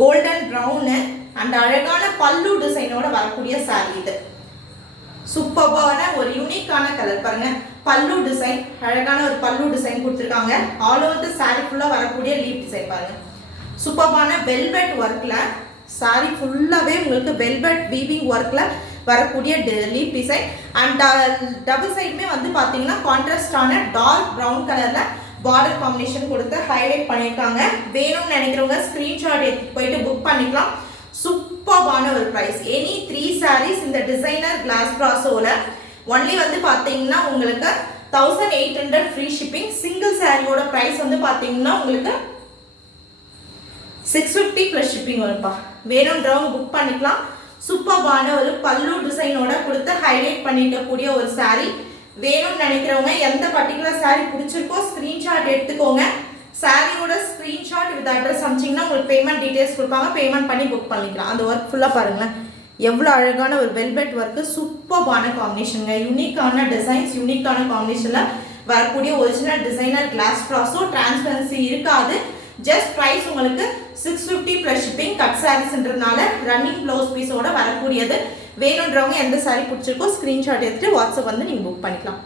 Golden brown and அழகான பல்லு டிசைனோட வரக்கூடிய சாரீ. இது சூப்பர்பான ஒரு யூனிக்கான கலர் பாருங்க. பல்லு டிசைன், அழகான ஒரு பல்லு டிசைன் கொடுத்துருக்காங்க. ஆல் ஓவர் த சாரீ ஃபுல்லாக வரக்கூடிய லீப் டிசைன் பாருங்க. சூப்பர்பான வெல்வெட் ஒர்க்கில் சாரீ ஃபுல்லாகவே உங்களுக்கு வெல்வெட் வீவிங் ஒர்க்கில் வரக்கூடிய லீப் டிசைன். அண்ட் டபுள் சைடுமே வந்து பார்த்தீங்கன்னா கான்ட்ராஸ்டான டார்க் ப்ரௌன் கலரில் பார்டர் காம்பினேஷன் கொடுத்து ஹைலைட் பண்ணியிருக்காங்க. வேணும்னு நினைக்கிறவங்க ஸ்க்ரீன்ஷாட் எடுத்து போயிட்டு புக் பண்ணிக்கலாம். சூப்பர்பான ஒரு ப்ரைஸ். எனி 3 sarees இந்த டிசைனர் கிளாஸ் ப்ராசோவில் ஒன்லி வந்து பார்த்தீங்கன்னா உங்களுக்கு 1800 ஃப்ரீ ஷிப்பிங். சிங்கிள் சாரியோட ப்ரைஸ் வந்து பார்த்தீங்கன்னா உங்களுக்கு 650 ப்ளஸ் ஷிப்பிங் வரும்ப்பா. வேணுன்றவங்க புக் பண்ணிக்கலாம். சூப்பர்பான ஒரு பல்லு டிசைனோட கொடுத்து ஹைலைட் பண்ணிக்கக்கூடிய ஒரு சாரீ. வேணும்னு நினைக்கிறவங்க எந்த பர்டிகுலர் சாரீ பிடிச்சிருக்கோ ஸ்க்ரீன்ஷாட் எடுத்துக்கோங்க. சாரியோட ஸ்க்ரீன்ஷாட் வித் அட்ரஸ் அனுப்பிச்சிங்கன்னா உங்களுக்கு பேமெண்ட் டீட்டெயில்ஸ் கொடுப்பாங்க. பேமெண்ட் பண்ணி புக் பண்ணிக்கலாம். அந்த ஒர்க் ஃபுல்லாக பாருங்களேன், எவ்வளோ அழகான ஒரு வெல்வெட் ஒர்க்கு. சூப்பர்பான காம்பினேஷனுங்க. யூனிக்கான டிசைன்ஸ், யூனிக்கான காம்பினேஷனில் வரக்கூடிய original designer glass brasso. Transparency இருக்காது. ஜஸ்ட் ப்ரைஸ் உங்களுக்கு 650 ப்ளஸ் ஷிப்பிங். கட் சாரீஸ்ன்றதுனால ரன்னிங் ப்ளவுஸ் பீஸோட வரக்கூடியது. வேணுன்றவங்க எந்த சாரீ பிடிச்சிருக்கோ ஸ்க்ரீன்ஷாட் எடுத்துகிட்டு வாட்ஸ்அப் வந்து நீங்கள் புக் பண்ணிக்கலாம்.